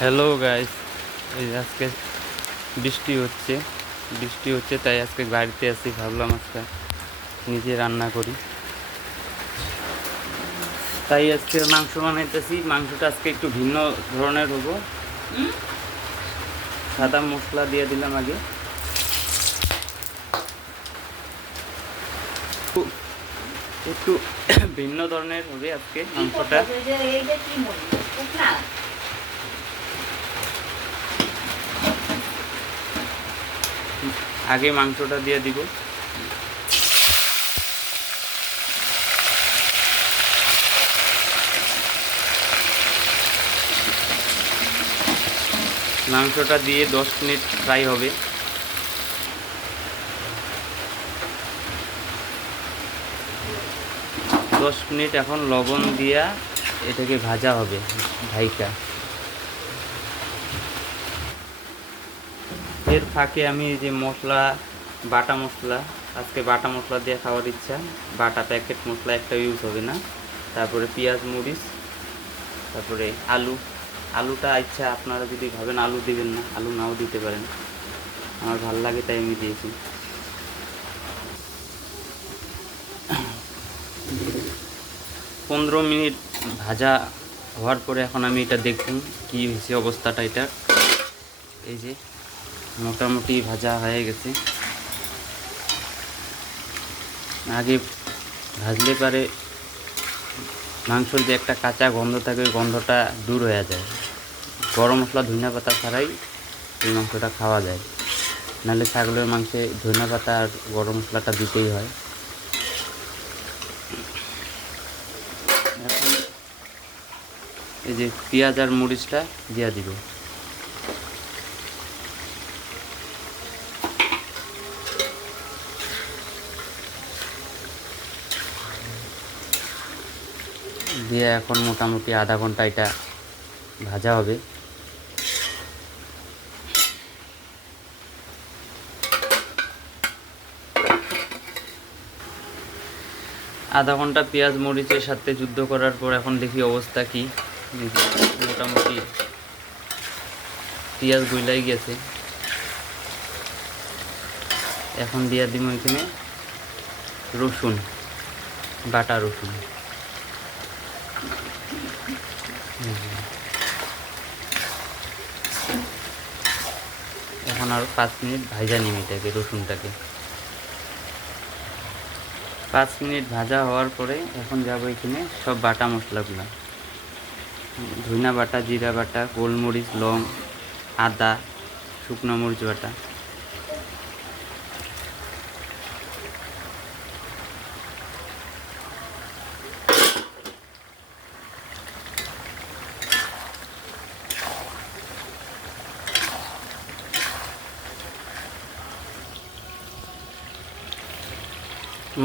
Hello guys, এই আজকে বৃষ্টি হচ্ছে তাই আজকে বাড়িতে আছি। ভাবলাম আজকে নিজে রান্না করি, তাই আজকে মাংস বানাইতেছি। মাংসটা আজকে একটু ভিন্ন ধরনের হবো। সাদা মশলা দিয়ে দিলাম আগে, একটু ভিন্ন ধরনের হবে আজকে মাংসটা। আগে মাংসটা দিয়ে দিব। মাংসটা দিয়ে 10 মিনিট ফ্রাই হবে। দশ মিনিট এখন লবণ দিয়া এটাকে ভাজা হবে ভাইকা। এর ফাঁকে আমি এই যে মশলা, বাটা মশলা, আজকে বাটা মশলা দিয়ে খাওয়ার ইচ্ছা। বাটা প্যাকেট মশলা একটা ইউজ হবে না। তারপরে পেঁয়াজ মরিচ, তারপরে আলুটা ইচ্ছা, আপনারা যদি ভাবেন আলু দিবেন না, আলু নাও দিতে পারেন। আমার ভালো লাগে তাই আমি দিয়েছি। 15 মিনিট ভাজা হওয়ার পরে এখন আমি এটা দেখুন কি হয়েছে অবস্থাটা। এটা এই যে মোটামুটি ভাজা হয়ে গেছে। আগে ভাজলে পারে মাংসর যে একটা কাঁচা গন্ধ থাকে, ওই গন্ধটা দূর হয়ে যায়। গরম মশলা ধনিয়া পাতা ছাড়াই এই মাংসটা খাওয়া যায়, নাহলে ছাগলের মাংসে ধনিয়া পাতা আর গরম মশলাটা দিতেই হয়। এখন এই যে পেঁয়াজ আর মরিচটা দিয়ে দিব। দিয়ে এখন মোটামুটি আধা ঘন্টা এটা ভাজা হবে। আধা ঘন্টা পেঁয়াজ মরিচের সাথে যুদ্ধ করার পর এখন দেখি অবস্থা কি। মোটামুটি পেঁয়াজ গইলাই গেছে। এখন দিয়ে দিব এখানে রসুন, বাটা রসুন। এখন আরও 5 মিনিট ভাজা নিই এটাকে, রসুনটাকে। 5 মিনিট ভাজা হওয়ার পরে এখন যাব এখানে সব বাটা মশলাগুলো। ধনিয়া বাটা, জিরা বাটা, গোলমরিচ, লং, আদা, শুকনো মরিচ বাটা।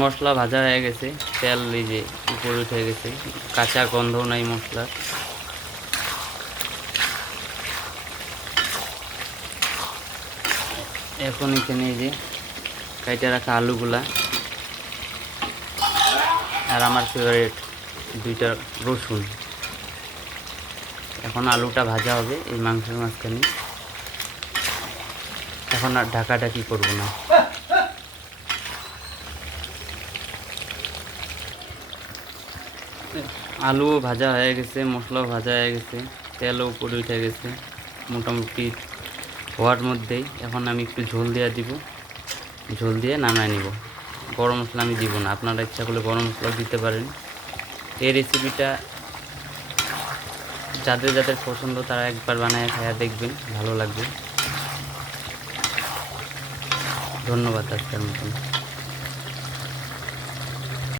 মশলা ভাজা হয়ে গেছে, তেল এই যে উপরে উঠে গেছে, কাঁচা গন্ধ নাই মশলার। এখন এখানে এই যে কাইটা রাখা আলুগুলা আর আমার ফেভারিট 2টা রসুন। এখন আলুটা ভাজা হবে এই মাংসের মাঝখানে। এখন আর ঢাকাঢাকি করব না। আলুও ভাজা হয়ে গেছে, মশলাও ভাজা হয়ে গেছে, তেলও উপরে উঠে গেছে মোটামুটি হওয়ার মধ্যেই। এখন আমি একটু ঝোল দিয়ে দিব, ঝোল দিয়ে নামায় নিব। গরম মশলা আমি দিব না, আপনারা ইচ্ছা করলে গরম মশলাও দিতে পারেন। এই রেসিপিটা যাদের যাদের পছন্দ তারা একবার বানায় খায়া দেখবেন, ভালো লাগবে। ধন্যবাদ আজকের মতন।